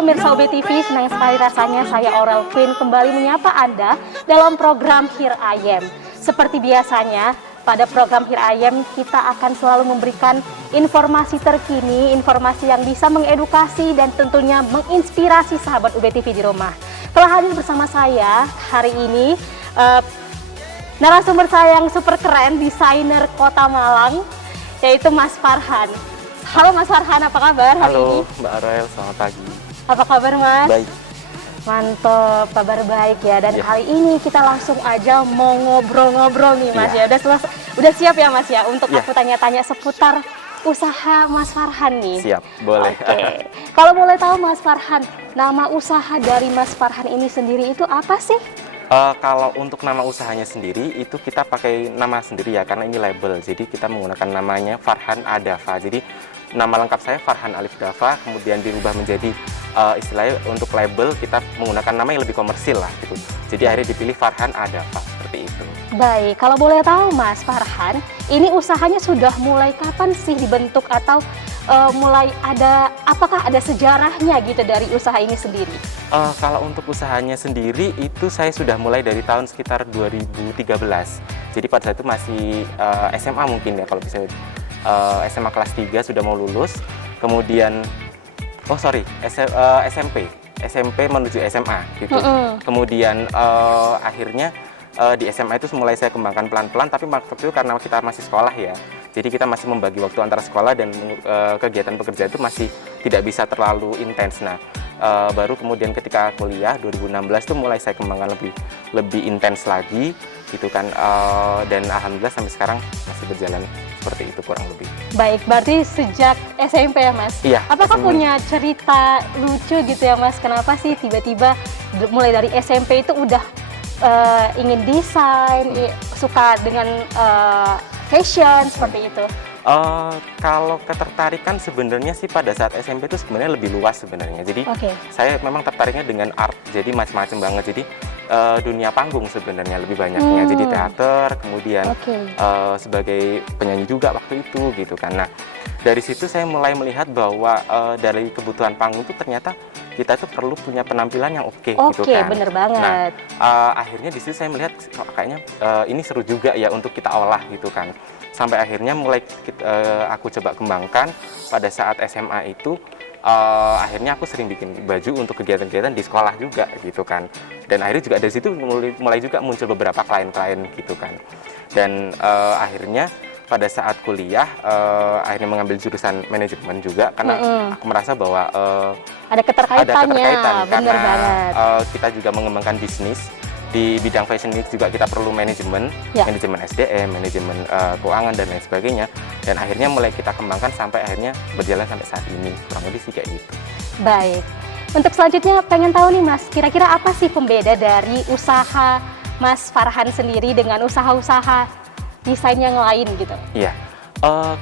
pemirsa UB TV, senang sekali rasanya saya Aurel Queen kembali menyapa Anda dalam program Here I Am. Seperti biasanya, pada program Here I Am kita akan selalu memberikan informasi terkini, informasi yang bisa mengedukasi dan tentunya menginspirasi sahabat UB TV di rumah. Telah hadir bersama saya hari ini narasumber saya yang super keren, desainer Kota Malang, yaitu Mas Farhan. Halo Mas Farhan, apa kabar hari ini? Halo Mbak Aurel, selamat pagi. Apa kabar Mas? Baik. Mantap, kabar baik ya. Dan hari ini kita langsung aja mau ngobrol-ngobrol nih Mas ya. Udah siap ya Mas ya untuk aku tanya-tanya seputar usaha Mas Farhan nih? Siap, boleh. Oke. Kalau boleh tahu Mas Farhan, nama usaha dari Mas Farhan ini sendiri itu apa sih? Kalau untuk nama usahanya sendiri itu kita pakai nama sendiri ya, karena ini label. Jadi kita menggunakan namanya Farhan Adava. Jadi nama lengkap saya Farhan Alif Dava, kemudian dirubah menjadi istilahnya untuk label kita menggunakan nama yang lebih komersil lah gitu. Jadi akhirnya dipilih Farhan Adava seperti itu. Baik, kalau boleh tahu Mas Farhan, ini usahanya sudah mulai kapan sih dibentuk atau apakah ada sejarahnya gitu dari usaha ini sendiri? Kalau untuk usahanya sendiri itu saya sudah mulai dari tahun sekitar 2013. Jadi pada saat itu masih SMA mungkin ya, kalau bisa SMA kelas 3 sudah mau lulus. Kemudian SMP menuju SMA gitu. Kemudian akhirnya di SMA itu mulai saya kembangkan pelan-pelan, tapi waktu itu karena kita masih sekolah ya, jadi kita masih membagi waktu antara sekolah dan kegiatan pekerjaan itu masih tidak bisa terlalu intens. Nah, baru kemudian ketika kuliah 2016 itu mulai saya kembangkan lebih intens lagi gitu kan, dan alhamdulillah sampai sekarang masih berjalan seperti itu kurang lebih. Baik, berarti sejak SMP ya Mas? Iya. Apakah punya cerita lucu gitu ya Mas, kenapa sih tiba-tiba mulai dari SMP itu udah ingin desain, suka dengan fashion seperti itu? Kalau ketertarikan sebenarnya sih pada saat SMP itu sebenarnya lebih luas sebenarnya. Jadi saya memang tertariknya dengan art, jadi macam-macam banget. Jadi dunia panggung sebenarnya lebih banyaknya. Jadi teater, kemudian sebagai penyanyi juga waktu itu gitu kan. Nah, dari situ saya mulai melihat bahwa dari kebutuhan panggung itu ternyata kita tuh perlu punya penampilan yang oke gitu kan. Bener banget. Nah, akhirnya di situ saya melihat kayaknya ini seru juga ya untuk kita olah gitu kan. Sampai akhirnya mulai aku coba kembangkan pada saat SMA itu, akhirnya aku sering bikin baju untuk kegiatan-kegiatan di sekolah juga gitu kan. Dan akhirnya juga dari situ mulai juga muncul beberapa klien-klien gitu kan. Dan akhirnya pada saat kuliah akhirnya mengambil jurusan manajemen juga karena aku merasa bahwa ada keterkaitannya, karena kita juga mengembangkan bisnis di bidang fashion ini juga kita perlu manajemen SDM, manajemen keuangan dan lain sebagainya, dan akhirnya mulai kita kembangkan sampai akhirnya berjalan sampai saat ini, kurang lebih sih kayak gitu. Baik, untuk selanjutnya pengen tahu nih Mas, kira-kira apa sih pembeda dari usaha Mas Farhan sendiri dengan usaha-usaha desain yang lain gitu? Iya,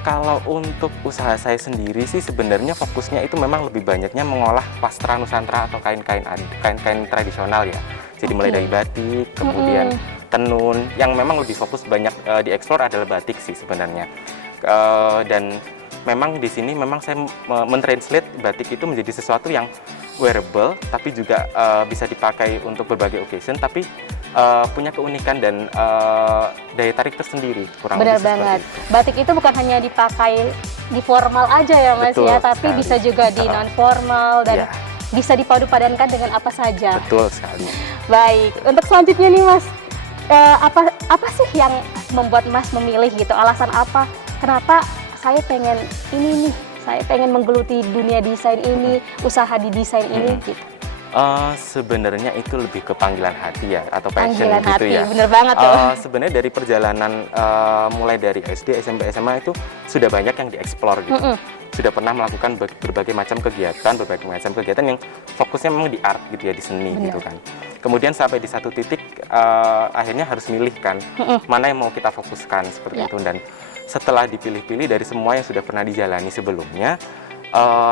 kalau untuk usaha saya sendiri sih sebenarnya fokusnya itu memang lebih banyaknya mengolah plastra Nusantara atau kain-kain tradisional ya. Jadi mulai dari batik, kemudian tenun, yang memang lebih fokus banyak dieksplor adalah batik sih sebenarnya. Dan memang di sini memang saya mentranslate batik itu menjadi sesuatu yang wearable, tapi juga bisa dipakai untuk berbagai occasion, tapi punya keunikan dan daya tarik tersendiri. Benar banget. Batik itu bukan hanya dipakai di formal aja ya Mas. Betul, ya, tapi sekali. Bisa juga di non formal dan bisa dipadu-padankan dengan apa saja. Betul sekali. Baik, untuk selanjutnya nih Mas, apa sih yang membuat Mas memilih gitu? Alasan apa? Kenapa saya pengen ini nih? Saya pengen menggeluti dunia desain ini, usaha di desain ini gitu. Sebenarnya itu lebih ke panggilan hati ya, atau passion panggilan gitu hati, ya. Bener banget tuh. Sebenarnya dari perjalanan mulai dari SD, SMP, SMA itu sudah banyak yang dieksplor gitu. Sudah pernah melakukan berbagai macam kegiatan yang fokusnya memang di art gitu ya, di seni gitu kan. Kemudian sampai di satu titik akhirnya harus milih kan, mana yang mau kita fokuskan seperti itu. Dan setelah dipilih-pilih dari semua yang sudah pernah dijalani sebelumnya,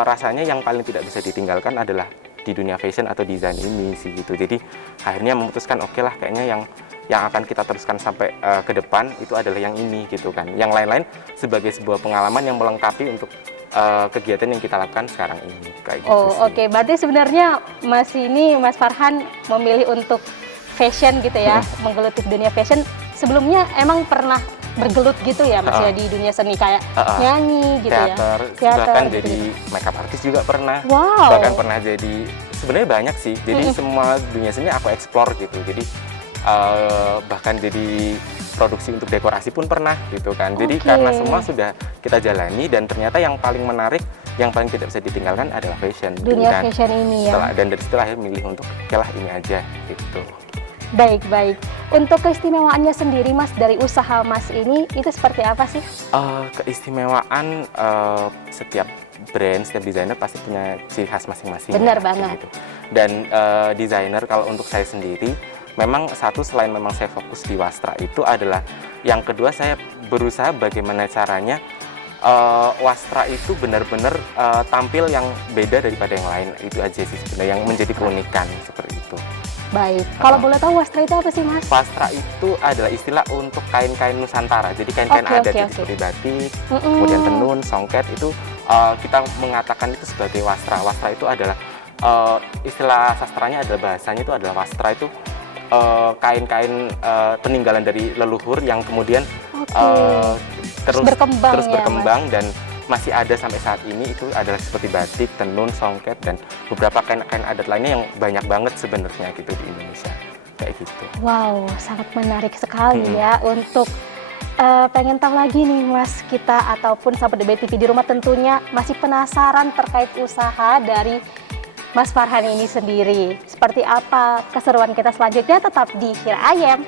rasanya yang paling tidak bisa ditinggalkan adalah di dunia fashion atau desain ini sih gitu. Jadi akhirnya memutuskan oke lah kayaknya yang akan kita teruskan sampai ke depan itu adalah yang ini gitu kan. Yang lain-lain sebagai sebuah pengalaman yang melengkapi untuk kegiatan yang kita lakukan sekarang ini kayak gitu Oh, sih. oke. Berarti sebenarnya Mas Farhan memilih untuk fashion gitu ya, menggeluti dunia fashion. Sebelumnya emang pernah bergelut gitu ya Mas ya di dunia seni kayak nyanyi gitu teater, ya. bahkan gitu. jadi makeup artist juga pernah. Wow. Bahkan pernah jadi, sebenarnya banyak sih. Jadi semua dunia seni aku explore gitu. Jadi bahkan jadi produksi untuk dekorasi pun pernah gitu kan. Jadi karena semua sudah kita jalani dan ternyata yang paling menarik, yang paling tidak bisa ditinggalkan adalah fashion. Dunia kan. fashion ini ya. Dan dari situ akhirnya milih untuk oke lah ini aja gitu. Baik. Untuk keistimewaannya sendiri Mas dari usaha Mas ini itu seperti apa sih? Keistimewaan setiap brand, setiap desainer pasti punya ciri khas masing-masing. Benar ya, banget. gitu. Dan desainer kalau untuk saya sendiri, memang satu selain memang saya fokus di wastra itu adalah yang kedua saya berusaha bagaimana caranya wastra itu benar-benar tampil yang beda daripada yang lain. Itu aja sih sebenarnya yang menjadi keunikan seperti itu. Baik, kalau boleh tahu wastra itu apa sih Mas? Wastra itu adalah istilah untuk kain-kain Nusantara. Jadi kain-kain adat seperti batik, kemudian tenun, songket itu kita mengatakan itu sebagai wastra. Wastra itu adalah istilah sastranya adalah bahasanya itu adalah wastra itu kain-kain peninggalan dari leluhur yang kemudian terus berkembang dan masih ada sampai saat ini. Itu adalah seperti batik, tenun, songket, dan beberapa kain-kain adat lainnya yang banyak banget sebenarnya gitu di Indonesia kayak gitu. Wow, sangat menarik sekali ya. Untuk pengen tahu lagi nih Mas, kita ataupun sahabat DBTV di rumah tentunya masih penasaran terkait usaha dari Mas Farhan ini sendiri. Seperti apa keseruan kita selanjutnya, tetap di Here I Am.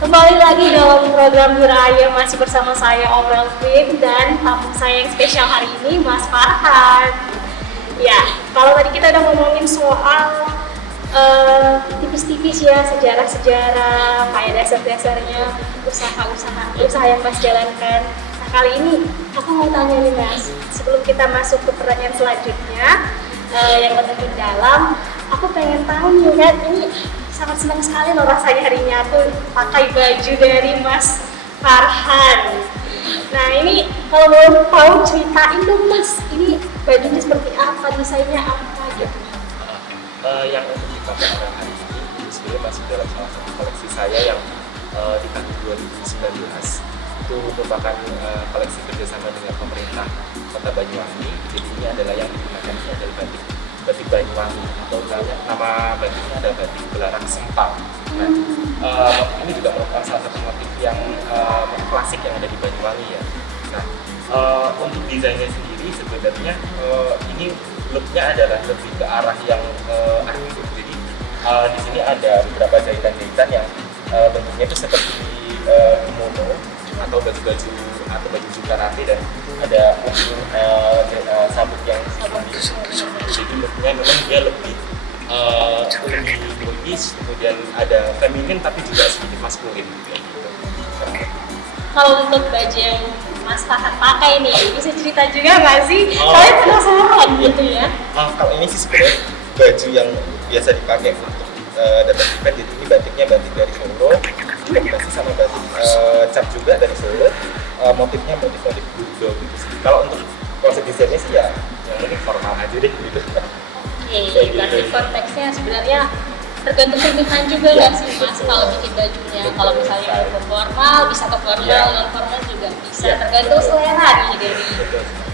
Kembali lagi dalam program Here I Am, masih bersama saya Aurel Queen dan tamu saya yang spesial hari ini Mas Farhan. Ya, kalau tadi kita udah ngomongin soal tipis-tipis ya sejarah-sejarah kayak dasar-dasarnya usaha yang Mas jalankan. Nah kali ini aku mau tanya nih Mas, sebelum kita masuk ke pertanyaan selanjutnya yang lebih dalam, aku pengen tahu nih kan, ini sangat senang sekali loh rasanya hari ini aku pakai baju dari Mas Farhan. Nah ini kalau mau tahu ceritain dong Mas, ini bajunya seperti apa, desainnya apa gitu. Yang untuk dipakai hari ini sebenarnya masih dalam salah satu koleksi saya yang di tahun 2019 itu merupakan koleksi kerjasama dengan pemerintah Kota Banyuwangi. Jadi ini adalah yang digunakan adalah batik Banyuwangi atau nama batiknya ada batik Belarang Sempang. Nah, ini juga merupakan salah satu motif yang klasik yang ada di Banyuwangi ya. Nah, untuk desainnya sendiri sebenarnya ini looknya adalah lebih ke arah yang architect. Jadi di sini ada beberapa jahitan-jahitan yang bentuknya itu seperti kimono atau baju-baju atau baju karate, dan ada sabuk yang jadi looknya memang dia lebih boyish, kemudian ada feminin tapi juga sedikit maskulin gitu. Kalau untuk baju yang Mas Farhan pakai nih, bisa cerita juga nggak sih? Kalian penasaran gitu ya? Kalau ini sih sebenarnya baju yang biasa dipakai untuk datang event. Ini batiknya batik dari Solo, dikombinasi sama batik cap juga dari Solo. Motifnya motif-motif Budo gitu sih. Kalau untuk konsep desainnya sih ya yang mungkin formal aja deh gitu. Oke, berarti konteksnya sebenarnya tergantung kebutuhan juga nggak sih Mas kalau bikin bajunya. Kalau misalnya mau ke formal bisa ke formal, non formal juga bisa, tergantung selera nih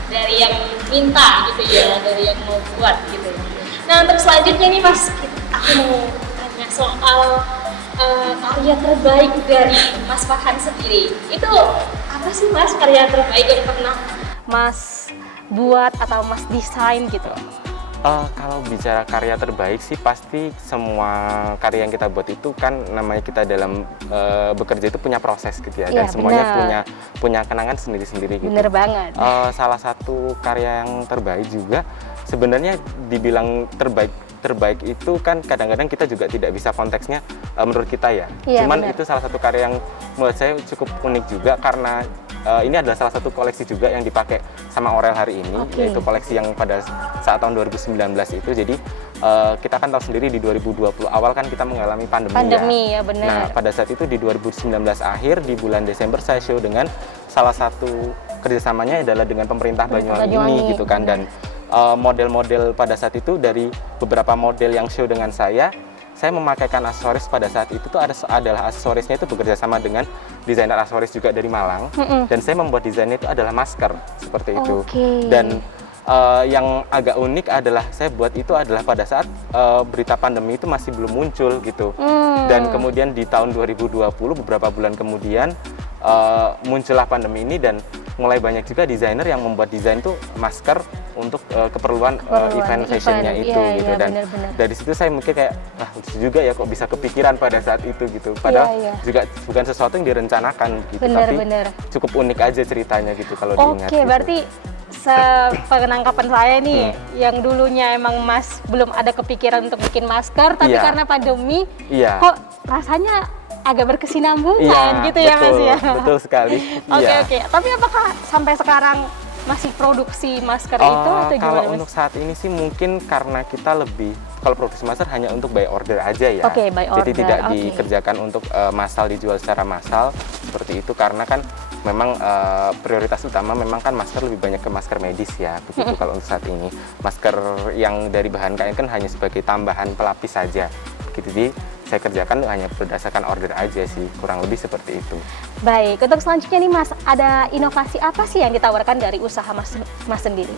dari yang minta gitu ya, dari yang mau buat gitu. Nah untuk selanjutnya nih Mas, aku mau tanya soal karya terbaik dari Mas Farhan sendiri. Itu Apa sih Mas karya terbaik yang pernah Mas buat atau Mas desain gitu? Kalau bicara karya terbaik sih pasti semua karya yang kita buat itu kan namanya kita dalam bekerja itu punya proses gitu ya, dan Iya, semuanya benar. punya kenangan sendiri-sendiri gitu. Bener banget. Salah satu karya yang terbaik juga sebenarnya dibilang terbaik itu kan kadang-kadang kita juga tidak bisa konteksnya menurut kita ya. Iya, Cuman benar. itu salah satu karya yang menurut saya cukup unik juga karena ini adalah salah satu koleksi juga yang dipakai sama Aurel hari ini, Oke. yaitu koleksi yang pada saat tahun 2019 itu. Jadi kita kan tahu sendiri di 2020 awal kan kita mengalami Pandemi ya, benar. Nah, pada saat itu di 2019 akhir di bulan Desember saya show dengan salah satu kerjasamanya adalah dengan pemerintah Banyuwangi ini gitu kan, dan model-model pada saat itu dari beberapa model yang show dengan saya memakaikan aksesoris pada saat itu tuh adalah aksesorisnya itu bekerja sama dengan desainer aksesoris juga dari Malang, dan saya membuat desainnya itu adalah masker seperti itu. Oke. Dan yang agak unik adalah saya buat itu adalah pada saat berita pandemi itu masih belum muncul gitu. Dan kemudian di tahun 2020 beberapa bulan kemudian muncullah pandemi ini, dan mulai banyak juga desainer yang membuat desain tuh masker untuk keperluan event fashionnya itu Iya, gitu. iya, Dan benar-benar. dari situ saya mungkin kayak lucu juga ya kok bisa kepikiran pada saat itu gitu. Padahal Iya. juga bukan sesuatu yang direncanakan gitu, Benar, tapi benar. cukup unik aja ceritanya gitu kalau diingat. Oke, gitu. berarti sepenangkapan saya nih, yang dulunya emang Mas belum ada kepikiran untuk bikin masker, tapi Iya. karena pandemi, Iya. kok rasanya agak berkesinambungan gitu ya Mas betul, ya? betul sekali. Oke, Iya. oke. Tapi apakah sampai sekarang masih produksi masker itu atau Kalau gimana Mas? untuk saat ini sih mungkin karena kita lebih, kalau produksi masker hanya untuk by order aja ya. Oke, by order, Jadi tidak oke. dikerjakan untuk massal, dijual secara massal seperti itu, karena kan memang prioritas utama memang kan masker lebih banyak ke masker medis ya begitu. Kalau untuk saat ini masker yang dari bahan kain kan hanya sebagai tambahan pelapis saja gitu. Jadi saya kerjakan hanya berdasarkan order aja sih, kurang lebih seperti itu. Baik, untuk selanjutnya nih Mas, ada inovasi apa sih yang ditawarkan dari usaha Mas sendiri?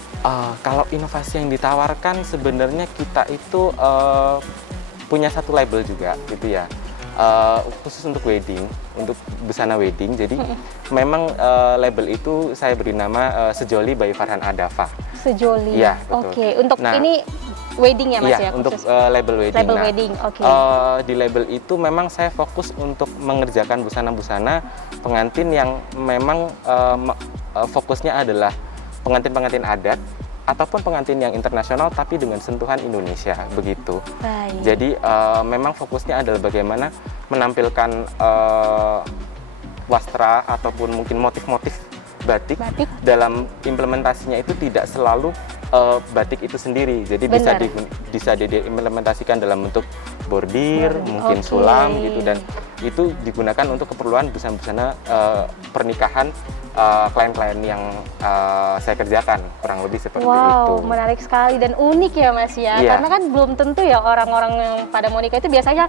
Kalau inovasi yang ditawarkan sebenarnya kita itu punya satu label juga gitu ya, khusus untuk wedding, untuk busana wedding. Jadi memang label itu saya beri nama Sejoli by Farhan Adafa. Sejoli. Iya, betul. Oke, untuk Nah, ini wedding ya Mas Iya, ya? untuk khusus? label wedding. Label Nah, wedding, oke. Di label itu memang saya fokus untuk mengerjakan busana-busana pengantin yang memang fokusnya adalah pengantin-pengantin adat ataupun pengantin yang internasional tapi dengan sentuhan Indonesia begitu. Baik. Jadi memang fokusnya adalah bagaimana menampilkan wastra ataupun mungkin motif-motif batik dalam implementasinya itu tidak selalu batik itu sendiri. Jadi Benar. bisa diimplementasikan dalam bentuk bordir, mungkin Oke. sulam gitu, dan itu digunakan untuk keperluan busana-busana pernikahan klien-klien yang saya kerjakan, kurang lebih seperti itu. Wow, menarik sekali dan unik ya Mas ya. Iya. Karena kan belum tentu ya orang-orang yang pada mau nikah itu biasanya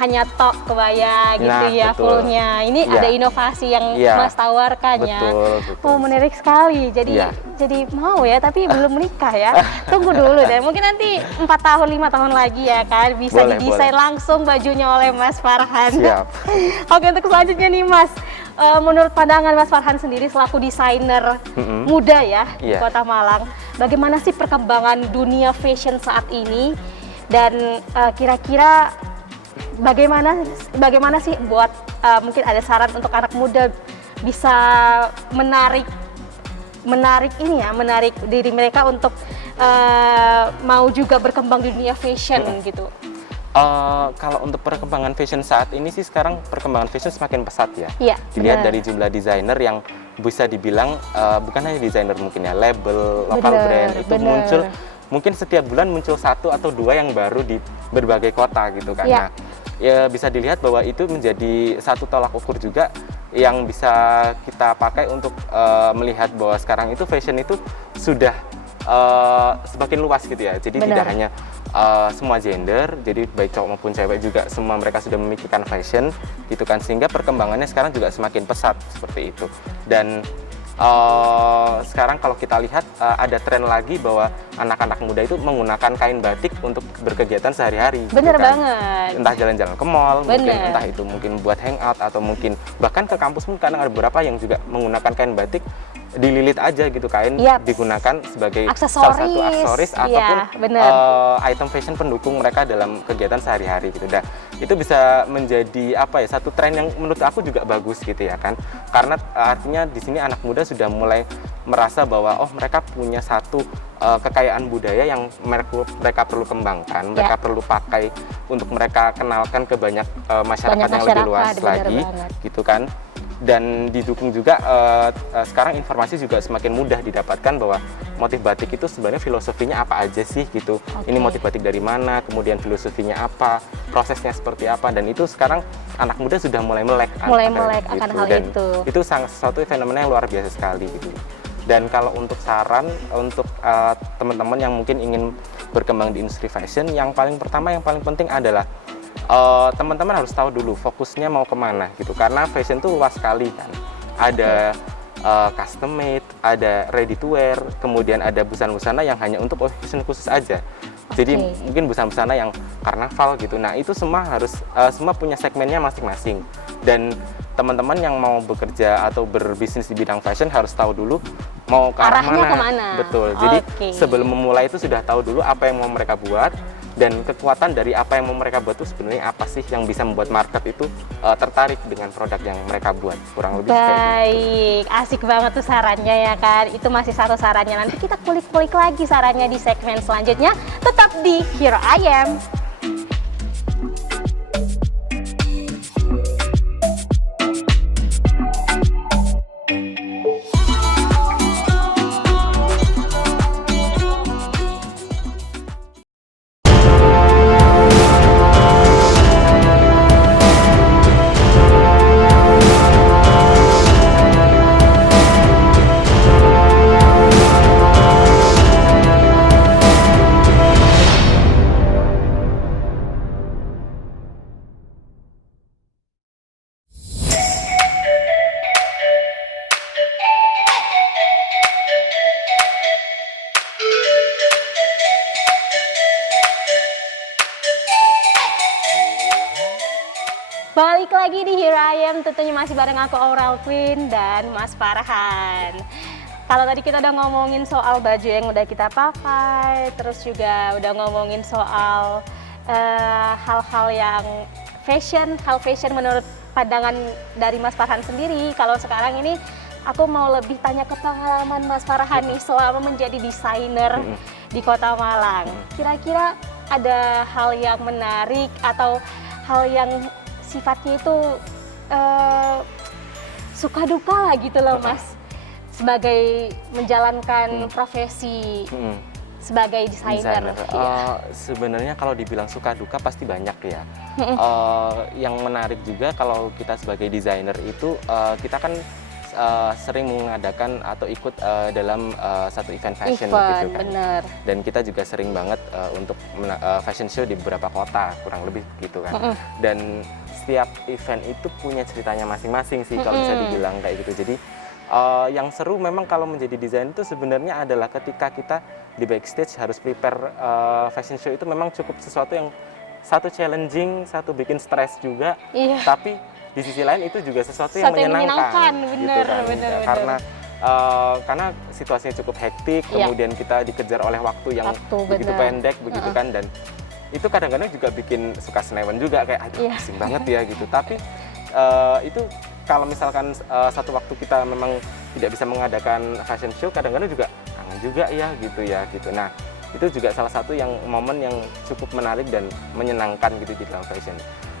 hanya tok kebaya gitu Nah, ya betul. fullnya. Ini Iya. ada inovasi yang Iya. Mas tawarkan ya. Betul, betul. Oh, menarik sekali. Jadi Iya. jadi mau ya, tapi belum menikah ya. Tunggu dulu deh. Mungkin nanti 4 tahun, 5 tahun lagi ya kan bisa Boleh, didesain langsung bajunya oleh Mas Farhan. Siap. Oke, untuk selanjutnya nih Mas, menurut pandangan Mas Farhan sendiri selaku desainer muda ya di Iya. Kota Malang, bagaimana sih perkembangan dunia fashion saat ini, dan kira-kira bagaimana sih buat mungkin ada saran untuk anak muda bisa menarik diri mereka untuk mau juga berkembang di dunia fashion gitu. Kalau untuk perkembangan fashion saat ini sih sekarang perkembangan fashion semakin pesat ya. Iya, Dilihat benar. dari jumlah desainer yang bisa dibilang bukan hanya desainer mungkin ya, label, lokal Benar, brand itu benar. muncul mungkin setiap bulan muncul 1 atau 2 yang baru di berbagai kota gitu kan. Iya. Nah, ya bisa dilihat bahwa itu menjadi satu tolak ukur juga yang bisa kita pakai untuk melihat bahwa sekarang itu fashion itu sudah semakin luas gitu ya. Jadi Benar. tidak hanya semua gender, jadi baik cowok maupun cewek juga semua mereka sudah memikirkan fashion gitu kan, sehingga perkembangannya sekarang juga semakin pesat seperti itu. Dan sekarang kalau kita lihat ada tren lagi bahwa anak-anak muda itu menggunakan kain batik untuk berkegiatan sehari-hari. Bener gitu kan. banget. Entah jalan-jalan ke mall, mungkin Bener. entah itu mungkin buat hangout atau mungkin bahkan ke kampus pun kadang ada beberapa yang juga menggunakan kain batik dililit aja gitu, kain Yap. digunakan sebagai Aksesoris. salah satu aksesoris Iya, ataupun bener. item fashion pendukung mereka dalam kegiatan sehari-hari gitu. Dan itu bisa menjadi apa ya, satu tren yang menurut aku juga bagus gitu ya kan, karena artinya di sini anak muda sudah mulai merasa bahwa oh mereka punya satu kekayaan budaya yang mereka perlu kembangkan, mereka perlu pakai untuk mereka kenalkan ke banyak masyarakat yang lebih luas bener lagi banget. gitu kan. Dan didukung juga sekarang informasi juga semakin mudah didapatkan bahwa motif batik itu sebenarnya filosofinya apa aja sih gitu. Ini motif batik dari mana, kemudian filosofinya apa, prosesnya seperti apa, dan itu sekarang anak muda sudah mulai melek akan hal dan itu. itu sesuatu fenomena yang luar biasa sekali gitu. Dan kalau untuk saran untuk teman-teman yang mungkin ingin berkembang di industri fashion, yang paling pertama, yang paling penting adalah teman-teman harus tahu dulu fokusnya mau kemana gitu, karena fashion tuh luas sekali kan. Ada custom made, ada ready to wear, kemudian ada busana-busana yang hanya untuk occasion khusus aja. Jadi mungkin busana-busana yang karnaval gitu. Nah itu semua harus semua punya segmennya masing-masing. Dan teman-teman yang mau bekerja atau berbisnis di bidang fashion harus tahu dulu mau ke arah Arahnya mana. kemana. Betul. Jadi sebelum memulai itu sudah tahu dulu apa yang mau mereka buat, dan kekuatan dari apa yang mau mereka buat itu sebenarnya apa sih yang bisa membuat market itu tertarik dengan produk yang mereka buat, kurang lebih kayak gitu. Baik, asik banget tuh sarannya ya kan. Itu masih satu sarannya, nanti kita kulik-kulik lagi sarannya di segmen selanjutnya. Tetap di Here I Am. Balik lagi di Here I Am, tentunya masih bareng aku Aural Queen dan Mas Farhan. Kalau tadi kita udah ngomongin soal baju yang udah kita pakai, terus juga udah ngomongin soal hal-hal yang hal fashion menurut pandangan dari Mas Farhan sendiri. Kalau sekarang ini aku mau lebih tanya ke pengalaman Mas Farhan nih selama menjadi desainer di Kota Malang. Kira-kira ada hal yang menarik atau hal yang sifatnya itu suka duka lah gitu loh Mas, sebagai menjalankan profesi sebagai desainer. Sebenarnya kalau dibilang suka duka pasti banyak ya. Yang menarik juga kalau kita sebagai desainer itu kita kan sering mengadakan atau ikut dalam satu event fashion gitu kan. Bener. Dan kita juga sering banget untuk fashion show di beberapa kota, kurang lebih gitu kan. Dan setiap event itu punya ceritanya masing-masing sih kalau bisa dibilang kayak gitu. Jadi yang seru memang kalau menjadi desainer itu sebenarnya adalah ketika kita di backstage harus prepare fashion show, itu memang cukup sesuatu yang satu challenging, satu bikin stres juga, tapi di sisi lain itu juga sesuatu yang menyenangkan bener, gitu kan. bener. Karena situasinya cukup hektik, kemudian kita dikejar oleh waktu yang begitu pendek begitu kan, dan itu kadang-kadang juga bikin suka senewan juga, kayak aduh pusing banget ya gitu. Tapi itu kalau misalkan satu waktu kita memang tidak bisa mengadakan fashion show, kadang-kadang juga kangen juga ya gitu. Nah itu juga salah satu yang momen yang cukup menarik dan menyenangkan gitu di dalam fashion.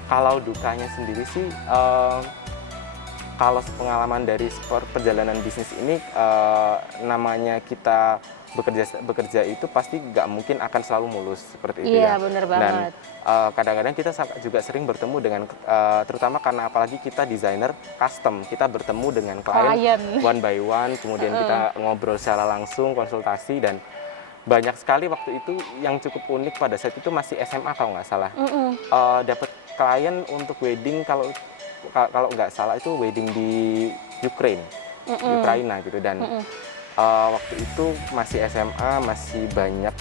Kalau dukanya sendiri sih, kalau pengalaman dari perjalanan bisnis ini, namanya kita bekerja itu pasti nggak mungkin akan selalu mulus seperti itu ya. Iya, bener banget. Dan kadang-kadang kita juga sering bertemu dengan, terutama karena apalagi kita desainer custom, kita bertemu dengan klien one by one, kemudian kita ngobrol secara langsung, konsultasi, dan banyak sekali waktu itu yang cukup unik pada saat itu masih SMA kalau nggak salah. Dapat klien untuk wedding, kalau nggak salah itu wedding di Ukraine. di Ukraina gitu. Dan waktu itu masih SMA, masih banyak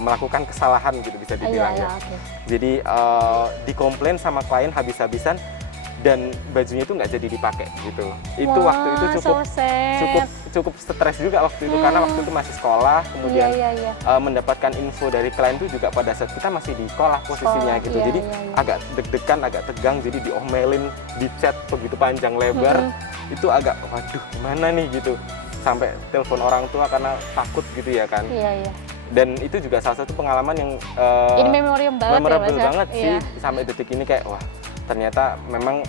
melakukan kesalahan gitu bisa dibilang ya. Jadi dikomplain sama klien habis-habisan dan bajunya itu nggak jadi dipakai gitu. Itu waktu itu cukup stres juga waktu itu karena waktu itu masih sekolah, kemudian mendapatkan info dari klien itu juga pada saat kita masih di sekolah posisinya gitu. Jadi agak deg-degan, agak tegang, jadi diomelin, di chat begitu panjang lebar. Itu agak waduh gimana nih gitu. Sampai telepon orang tua karena takut gitu ya kan. Dan itu juga salah satu pengalaman yang ini memorable banget sih sampai detik ini, kayak wah ternyata memang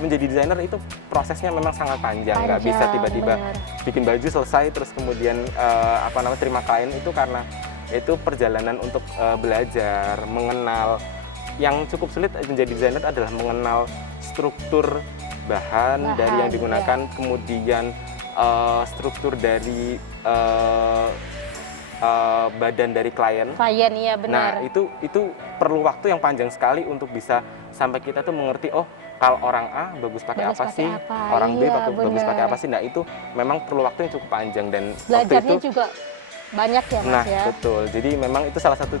menjadi desainer itu prosesnya memang sangat panjang, nggak bisa tiba-tiba bikin baju selesai terus kemudian terima klien. Itu karena itu perjalanan untuk belajar, mengenal. Yang cukup sulit menjadi desainer adalah mengenal struktur bahan dari yang digunakan, kemudian struktur dari badan dari klien. Iya benar. Nah itu perlu waktu yang panjang sekali untuk bisa sampai kita tuh mengerti, oh kalau orang A bagus pakai apa sih, orang B bagus pakai apa sih. Nah itu memang perlu waktu yang cukup panjang dan belajarnya juga banyak ya Mas. Nah betul, jadi memang itu salah satu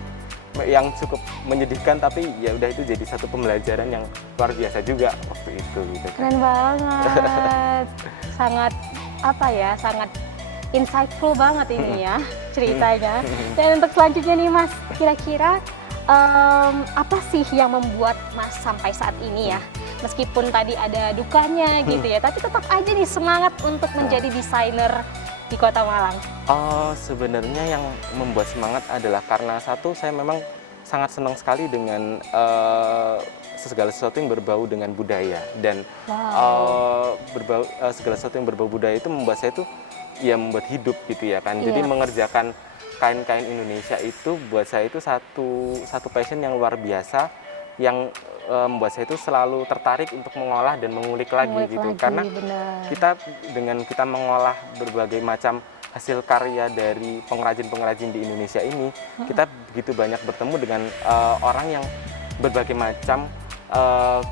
yang cukup menyedihkan, tapi ya udah itu jadi satu pembelajaran yang luar biasa juga waktu itu gitu. Keren banget. Sangat sangat insightful banget ini ya ceritanya. Dan untuk selanjutnya nih Mas, kira-kira apa sih yang membuat Mas sampai saat ini ya, meskipun tadi ada dukanya gitu ya, tapi tetap aja nih semangat untuk menjadi desainer di Kota Malang? Sebenarnya yang membuat semangat adalah karena satu, saya memang sangat senang sekali dengan segala sesuatu yang berbau dengan budaya. Dan segala sesuatu yang berbau budaya itu membuat saya tuh ya membuat hidup gitu ya kan. Jadi mengerjakan kain-kain Indonesia itu buat saya itu satu passion yang luar biasa, yang membuat saya itu selalu tertarik untuk mengolah dan mengulik lagi gitu. Karena dengan kita mengolah berbagai macam hasil karya dari pengrajin-pengrajin di Indonesia ini, kita begitu banyak bertemu dengan orang yang berbagai macam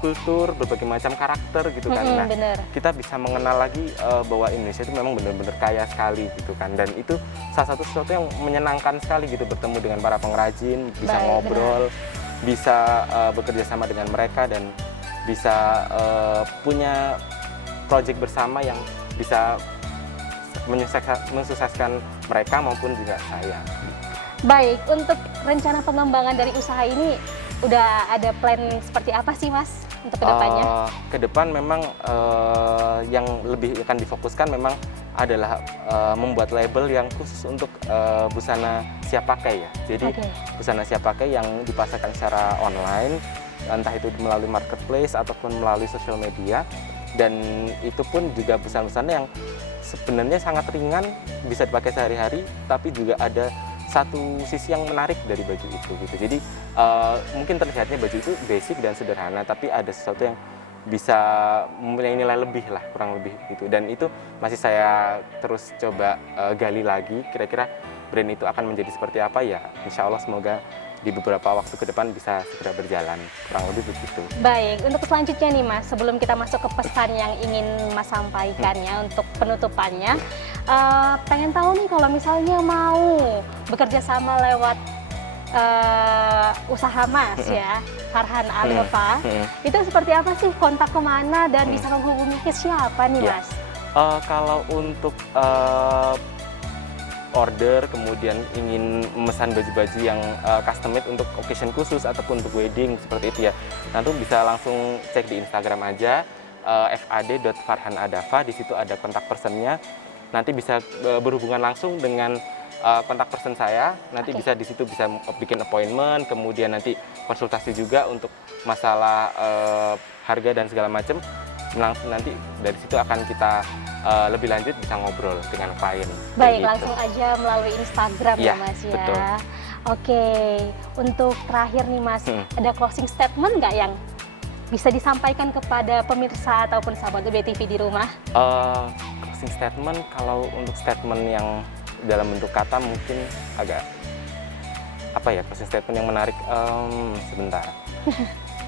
kultur, berbagai macam karakter gitu kan. Nah, kita bisa mengenal lagi bahwa Indonesia itu memang benar-benar kaya sekali gitu kan. Dan itu salah satu sesuatu yang menyenangkan sekali gitu, bertemu dengan para pengrajin, bisa ngobrol, bisa bekerja sama dengan mereka, dan bisa punya proyek bersama yang bisa mensukseskan mereka maupun juga saya. Baik, untuk rencana pengembangan dari usaha ini udah ada plan seperti apa sih Mas untuk kedepannya? Kedepan memang yang lebih akan difokuskan memang adalah membuat label yang khusus untuk busana siap pakai ya. Jadi busana siap pakai yang dipasarkan secara online, entah itu melalui marketplace ataupun melalui sosial media. Dan itu pun juga busana-busana yang sebenarnya sangat ringan, bisa dipakai sehari-hari, tapi juga ada satu sisi yang menarik dari baju itu gitu. Jadi mungkin terlihatnya baju itu basic dan sederhana, tapi ada sesuatu yang bisa mempunyai nilai lebih lah, kurang lebih gitu. Dan itu masih saya terus coba gali lagi, kira-kira brand itu akan menjadi seperti apa ya. Insya Allah semoga di beberapa waktu ke depan bisa segera berjalan, kurang lebih begitu. Baik, untuk selanjutnya nih Mas, sebelum kita masuk ke pesan yang ingin Mas sampaikan ya untuk penutupannya, pengen tahu nih kalau misalnya mau bekerja sama lewat usaha Mas ya, Farhan Adafa, itu seperti apa sih, kontak kemana dan bisa menghubungi ke siapa nih Mas? Kalau untuk order, kemudian ingin memesan baju-baju yang custom made untuk occasion khusus ataupun untuk wedding seperti itu ya, nanti bisa langsung cek di Instagram aja, fad.farhanadafa. Di situ ada kontak personnya. Nanti bisa berhubungan langsung dengan kontak person saya. Nanti bisa di situ bisa bikin appointment, kemudian nanti konsultasi juga untuk masalah harga dan segala macam. Nanti dari situ akan kita lebih lanjut bisa ngobrol dengan klien. Baik, langsung aja melalui Instagram ya Mas ya. Betul. Oke, untuk terakhir nih Mas, ada closing statement nggak yang bisa disampaikan kepada pemirsa ataupun sahabat UBTV di rumah? Closing statement, kalau untuk statement yang dalam bentuk kata mungkin agak closing statement yang menarik, sebentar.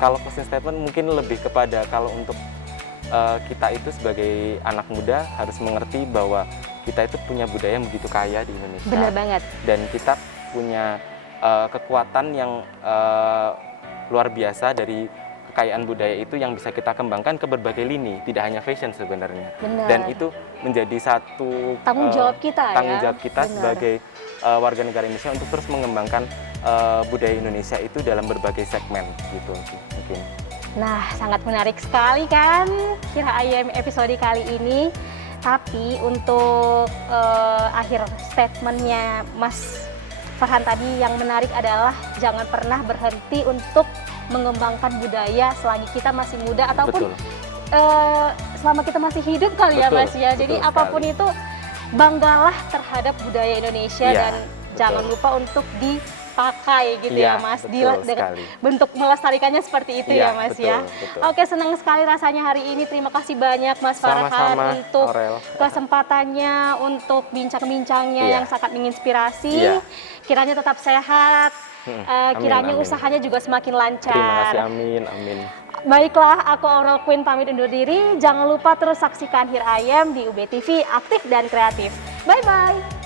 Kalau closing statement mungkin lebih kepada kalau untuk kita itu sebagai anak muda harus mengerti bahwa kita itu punya budaya yang begitu kaya di Indonesia. Benar banget. Dan kita punya kekuatan yang luar biasa dari kekayaan budaya itu yang bisa kita kembangkan ke berbagai lini, tidak hanya fashion sebenarnya. Benar. Dan itu menjadi satu Tanggung jawab kita tanggung ya. jawab kita Benar. sebagai warga negara Indonesia untuk terus mengembangkan budaya Indonesia itu dalam berbagai segmen gitu sih mungkin. Nah, sangat menarik sekali kan Kira Ayem episode kali ini. Tapi untuk akhir statementnya Mas Farhan tadi yang menarik adalah jangan pernah berhenti untuk mengembangkan budaya selagi kita masih muda ataupun selama kita masih hidup kali ya Mas ya. Jadi apapun itu banggalah terhadap budaya Indonesia dan jangan lupa untuk dipakai gitu ya Mas. Bentuk melestarikannya seperti itu ya Mas ya. Oke, senang sekali rasanya hari ini. Terima kasih banyak Mas Farhan untuk kesempatannya, untuk bincang-bincangnya yang sangat menginspirasi. Kiranya tetap sehat. Kiranya usahanya juga semakin lancar. Terima kasih, amin, amin. Baiklah, aku Aurel Queen pamit undur diri. Jangan lupa terus saksikan Here I Am di UB TV, aktif dan kreatif. Bye-bye.